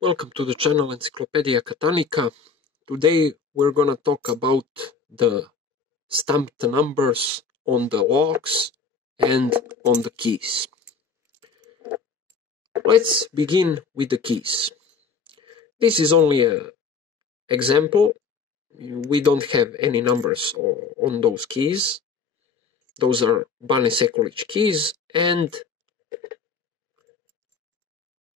Welcome to the channel Encyclopedia Catalnica. Today we're gonna talk about the stamped numbers on the locks and on the keys. Let's begin with the keys. This is only an example. We don't have any numbers on those keys. Those are Bane Sekulic keys, and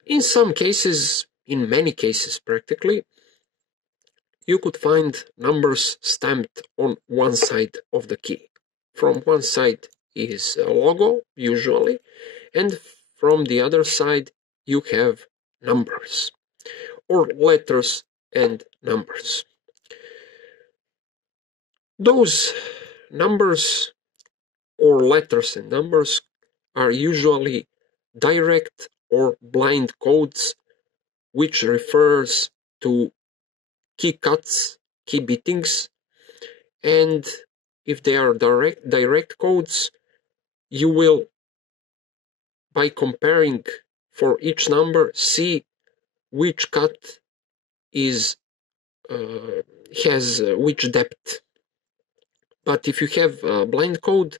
in some cases, in many cases practically, you could find numbers stamped on one side of the key. From one side is a logo, usually, and from the other side you have numbers, or letters and numbers. Those numbers, or letters and numbers, are usually direct or blind codes, which refers to key cuts, key beatings, and if they are direct codes, you will, by comparing for each number, see which cut is has which depth. But if you have a blind code,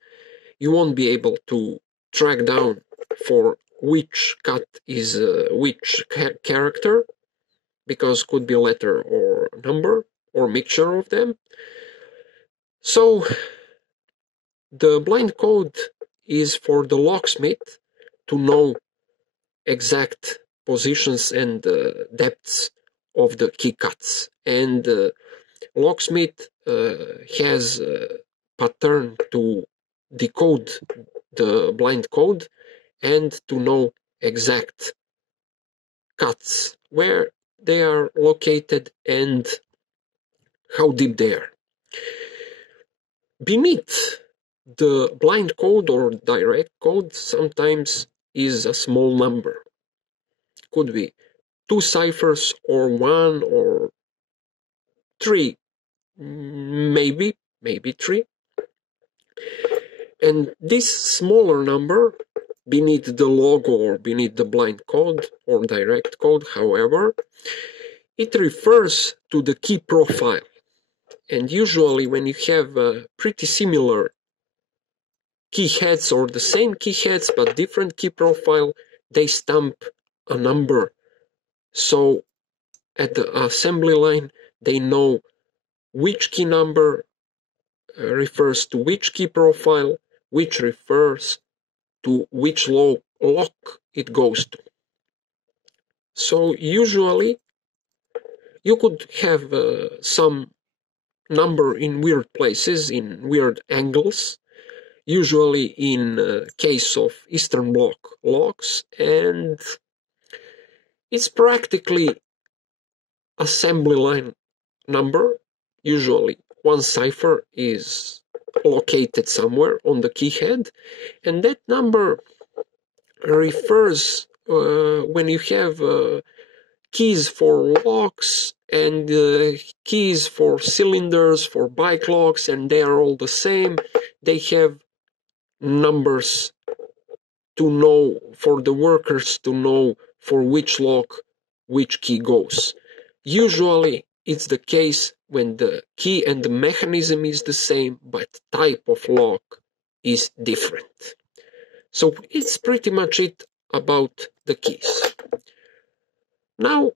you won't be able to track down for which cut is which character, because could be letter or number or mixture of them. So the blind code is for the locksmith to know exact positions and depths of the key cuts, and locksmith has a pattern to decode the blind code and to know exact cuts, where they are located and how deep they are. Beneath the blind code or direct code sometimes is a small number. Could be 2 ciphers or 1 or 3, maybe 3. And this smaller number beneath the logo or beneath the blind code or direct code, however, it refers to the key profile. And usually when you have pretty similar key heads or the same key heads but different key profile, they stamp a number. So at the assembly line, they know which key number refers to which key profile, which refers to which lock it goes to. So usually you could have some number in weird places, in weird angles, usually in case of Eastern Bloc locks, and it's practically assembly line number. Usually one cipher is located somewhere on the key head, and that number refers when you have keys for locks and keys for cylinders, for bike locks, and they are all the same. They have numbers to know, for the workers to know for which lock which key goes. Usually it's the case when the key and the mechanism is the same, but type of lock is different. So it's pretty much it about the keys. Now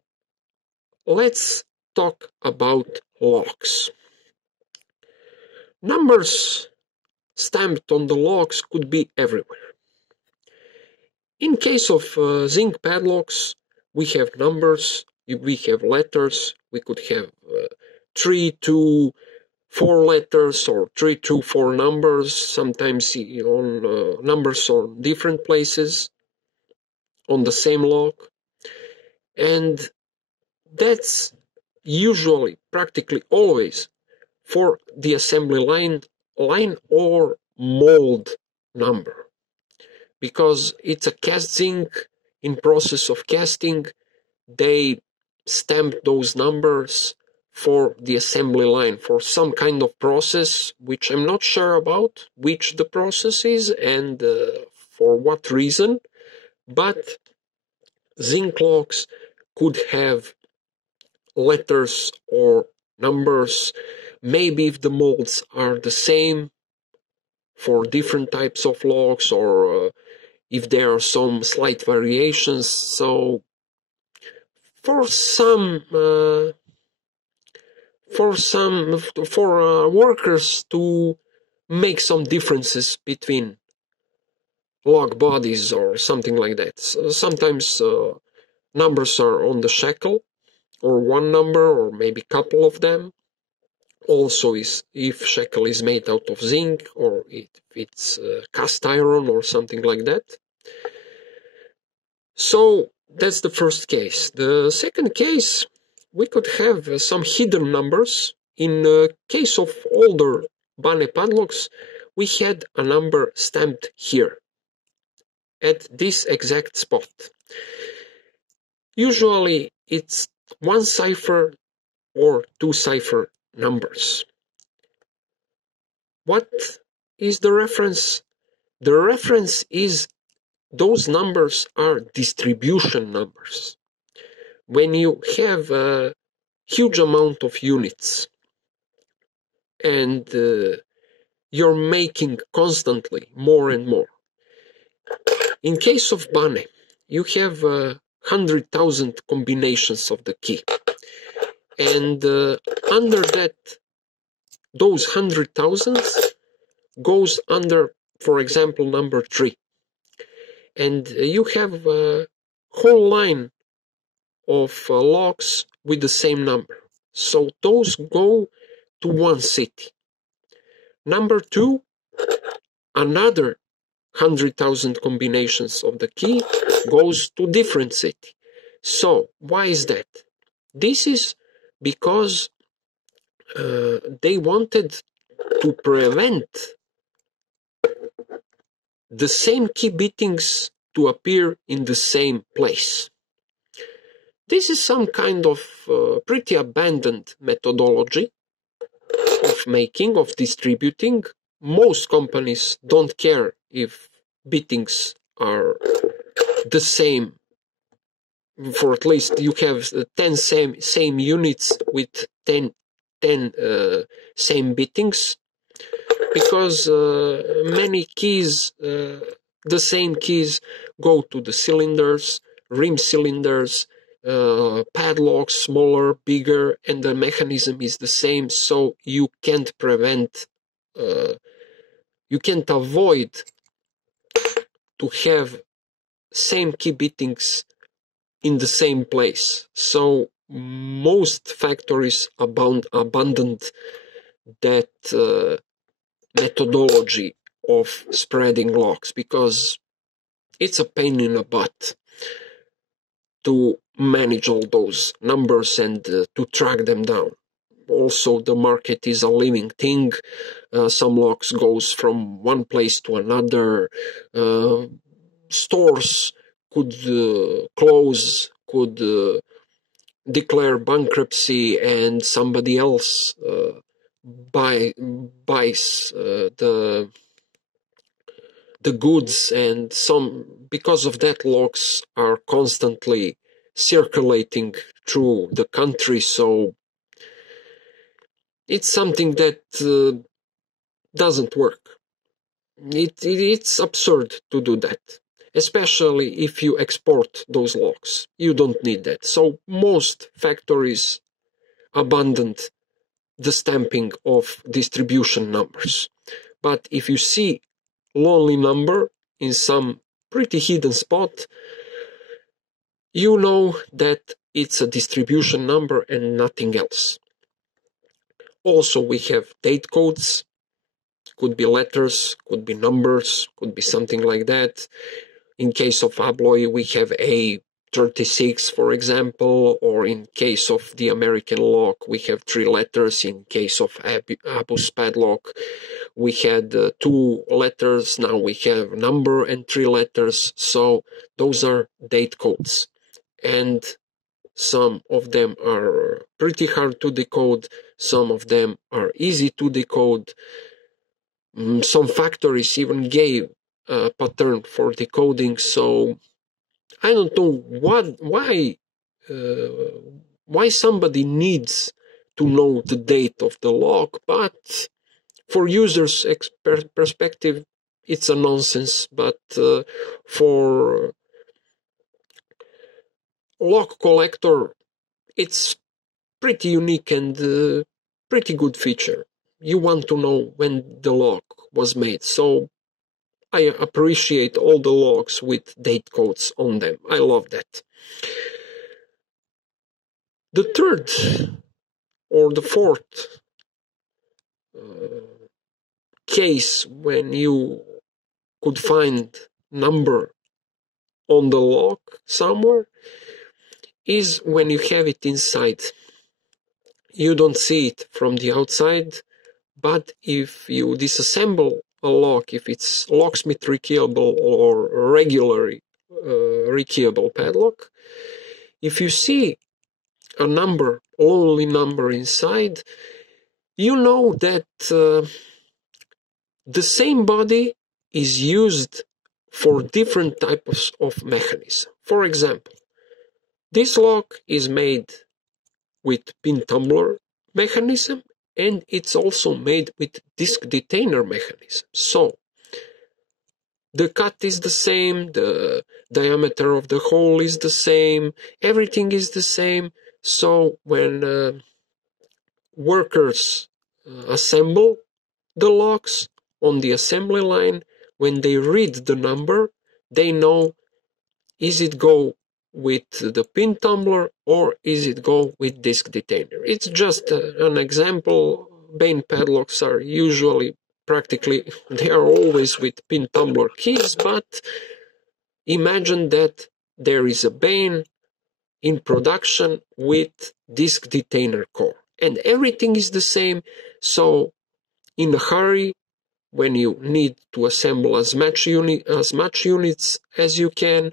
let's talk about locks. Numbers stamped on the locks could be everywhere. In case of zinc padlocks, we have numbers, we have letters, we could have 3 to 4 letters or 3 to 4 numbers, sometimes on numbers on different places on the same lock. And that's usually, practically always, for the assembly line or mold number, because it's a cast zinc. In process of casting, they stamp those numbers for the assembly line, for some kind of process, which I'm not sure about, which the process is and for what reason, but zinc locks could have letters or numbers. Maybe if the molds are the same for different types of locks, or if there are some slight variations. So for some workers to make some differences between lock bodies or something like that. So sometimes numbers are on the shackle, or one number, or maybe couple of them. Also, if shackle is made out of zinc, or if it's cast iron or something like that. So that's the first case. The second case, we could have some hidden numbers. In the case of older Bane padlocks, we had a number stamped here, at this exact spot. Usually it's one cipher or two cipher numbers. What is the reference? The reference is those numbers are distribution numbers. When you have a huge amount of units and you're making constantly more and more. In case of Bane, you have 100,000 combinations of the key. And under that, those 100,000 goes under, for example, number 3. And you have a whole line of locks with the same number. So those go to one city. Number 2, another 100,000 combinations of the key goes to different city. So why is that? This is because they wanted to prevent the same key beatings to appear in the same place. This is some kind of pretty abandoned methodology of making, of distributing. Most companies don't care if beatings are the same. For at least you have 10 same units with 10 same beatings, because many keys, the same keys, go to the cylinders, rim cylinders, padlocks, smaller, bigger, and the mechanism is the same, so you can't prevent, you can't avoid to have same key beatings in the same place. So most factories abandoned that methodology of spreading locks, because it's a pain in the butt to manage all those numbers and to track them down. Also, the market is a living thing. Some locks goes from one place to another. Stores could close, could declare bankruptcy, and somebody else buys the goods, and because of that, locks are constantly circulating through the country. So it's something that doesn't work. It's absurd to do that, especially if you export those locks. You don't need that. So most factories abandoned the stamping of distribution numbers. But if you see lonely number in some pretty hidden spot, you know that it's a distribution number and nothing else. Also, we have date codes. Could be letters, could be numbers, could be something like that. In case of Abloy, we have A36, for example, or in case of the American lock, we have 3 letters. In case of Abus padlock, we had 2 letters. Now we have number and 3 letters. So those are date codes. And some of them are pretty hard to decode. Some of them are easy to decode. Some factories even gave a pattern for decoding. So I don't know why why somebody needs to know the date of the lock, but for users' perspective, it's a nonsense. But for lock collector, it's pretty unique and pretty good feature. You want to know when the lock was made, so I appreciate all the locks with date codes on them. I love that. The third or the fourth case when you could find number on the lock somewhere is when you have it inside. You don't see it from the outside, but if you disassemble a lock, if it's locksmith rekeyable or regularly rekeyable padlock, if you see a number, only number inside, you know that the same body is used for different types of mechanism. For example, this lock is made with pin tumbler mechanism, and it's also made with disc detainer mechanism. So the cut is the same, the diameter of the hole is the same, everything is the same. So when workers assemble the locks on the assembly line, when they read the number, they know, is it go with the pin tumbler or is it go with disc detainer? It's just an example. Bane padlocks are usually, practically, they are always with pin tumbler keys, but imagine that there is a Bane in production with disc detainer core and everything is the same. So in a hurry, when you need to assemble as much units as you can,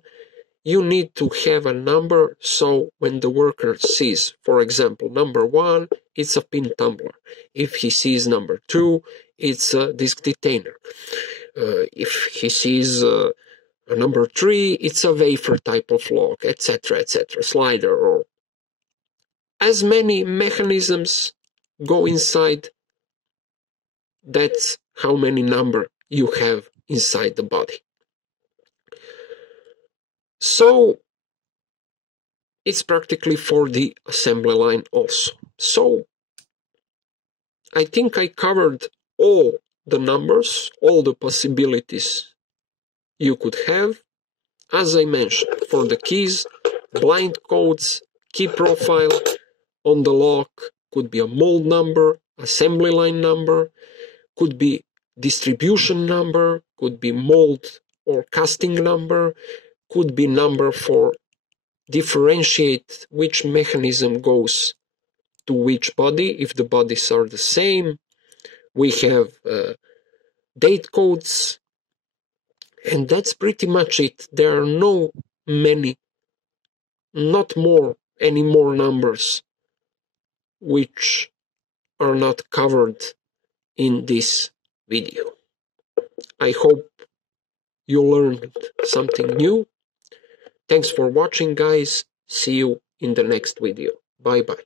you need to have a number, so when the worker sees, for example, number 1, it's a pin tumbler. If he sees number 2, it's a disc detainer. If he sees a number 3, it's a wafer type of lock, etc., etc., slider, or as many mechanisms go inside, that's how many number you have inside the body. So it's practically for the assembly line also. So I think I covered all the numbers, all the possibilities you could have. As I mentioned, for the keys, blind codes, key profile on the lock, could be a mold number, assembly line number, could be distribution number, could be mold or casting number, could be number for differentiate which mechanism goes to which body, if the bodies are the same. We have date codes, and that's pretty much it. There are not any more numbers which are not covered in this video. I hope you learned something new. Thanks for watching, guys. See you in the next video. Bye bye.